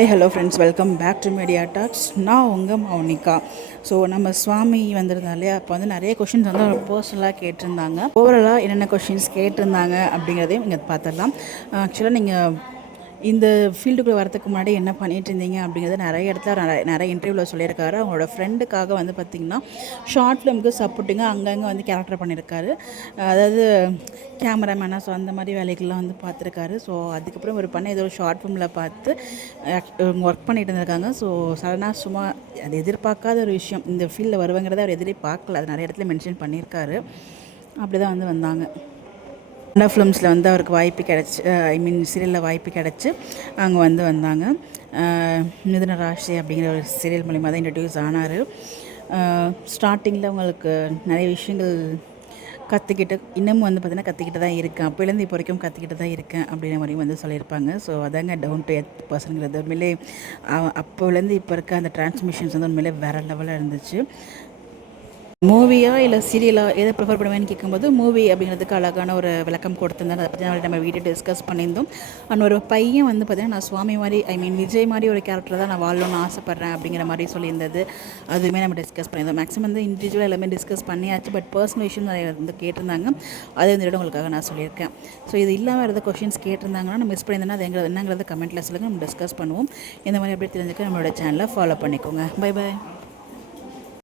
Hi hello friends, welcome back to Media Talks. நான் உங்கள் Mounika. So நம்ம சுவாமி வந்திருந்தாலே அப்போ வந்து நிறைய கொஷின்ஸ் வந்து ஒரு பர்சனலாக கேட்டிருந்தாங்க. ஓவராலாக என்னென்ன கொஷின்ஸ் கேட்டிருந்தாங்க அப்படிங்கிறதையும் இங்கே பார்த்துடலாம். ஆக்சுவலாக நீங்கள் இந்த ஃபீல்டுக்குள்ளே வரதுக்கு முன்னாடி என்ன பண்ணிகிட்டு இருந்தீங்க அப்படிங்கிறது நிறைய இடத்துல நிறைய இன்டர்வியூவில் சொல்லியிருக்காரு. அவங்களோட ஃப்ரெண்டுக்காக வந்து பார்த்திங்கன்னா ஷார்ட் ஃபிலிமுக்கு சப்போர்ட்டிங்காக அங்கங்கே வந்து கேரக்டர் பண்ணியிருக்காரு. அதாவது கேமராமேனாக, ஸோ அந்த மாதிரி வேலைகள்லாம் வந்து பார்த்துருக்காரு. ஸோ அதுக்கப்புறம் ஒரு பண்ண ஏதோ ஒரு ஷார்ட் ஃபிலிமில் பார்த்து ஒர்க் பண்ணிகிட்டு இருந்திருக்காங்க. ஸோ சடனாக சும்மா அது எதிர்பார்க்காத ஒரு விஷயம், இந்த ஃபீல்டில் வருவாங்கிறத அவர் எதிர்பார்க்கல. அது நிறைய இடத்துல மென்ஷன் பண்ணியிருக்காரு. அப்படி தான் வந்து வந்தாங்க. கன்னடா ஃபிலிம்ஸில் வந்து அவருக்கு வாய்ப்பு கிடச்சி, சீரியலில் வாய்ப்பு கிடச்சி அங்கே வந்து வந்தாங்க. மிதுன ராசி அப்படிங்கிற ஒரு சீரியல் மூலிமா தான் இன்ட்ரடியூஸ் ஆனார். ஸ்டார்டிங்கில் அவங்களுக்கு நிறைய விஷயங்கள் கற்றுக்கிட்டு, இன்னமும் வந்து பார்த்திங்கன்னா கற்றுக்கிட்டு தான் இருக்கேன், அப்போலேருந்து இப்போ வரைக்கும் கற்றுக்கிட்டு தான் இருக்கேன் அப்படிங்கிற மாதிரியும் வந்து சொல்லியிருப்பாங்க. ஸோ அதாங்க டவுன் டு எர்த் பர்சனுங்கிறது. உண்மையிலே அப்போலேருந்து இப்போ இருக்க அந்த டிரான்ஸ்மிஷன்ஸ் வந்து உண்மையிலே வேறு லெவலில் இருந்துச்சு. மூவியா இல்லை சீரியலா எதை ப்ரிஃபர் பண்ணுவேன்னு கேட்கும்போது மூவி அப்படிங்கிறதுக்கு அழகான ஒரு விளக்கம் கொடுத்துருந்தாங்க. அதை பற்றி நம்ம வீடியோ டிஸ்கஸ் பண்ணியிருந்தோம். அண்ட் ஒரு பையன் வந்து பார்த்திங்கன்னா நான் சுவாமி மாதிரி, விஜய் மாதிரி ஒரு கேரக்டர் தான் நான் வாழணும்னு ஆசைப்பட்றேன் அப்படிங்கிற மாதிரி சொல்லியிருந்தது. அதுவுமே நம்ம டிஸ்கஸ் பண்ணியிருந்தோம். மேக்ஸிமம் வந்து இண்டிவிஜுவலாக எல்லாமே டிஸ்கஸ் பண்ணியாச்சு. பட் பர்சனல் விஷயம் நிறைய வந்து கேட்டிருந்தாங்க. அதே வந்து உங்களுக்காக நான் சொல்லியிருக்கேன். ஸோ இது இல்லாமல் வேறு கொஷின்ஸ் கேட்டிருந்தாங்கன்னா நான் மிஸ் பண்ணியிருந்தேன்னா அது என்னங்கிறத கமெண்ட்டில் சொல்லுங்கள், நம்ம டிஸ்கஸ் பண்ணுவோம். இந்த மாதிரி அப்படி தெரிஞ்சுக்க நம்மளோட சேனலை ஃபாலோ பண்ணிக்கோங்க. Bye bye.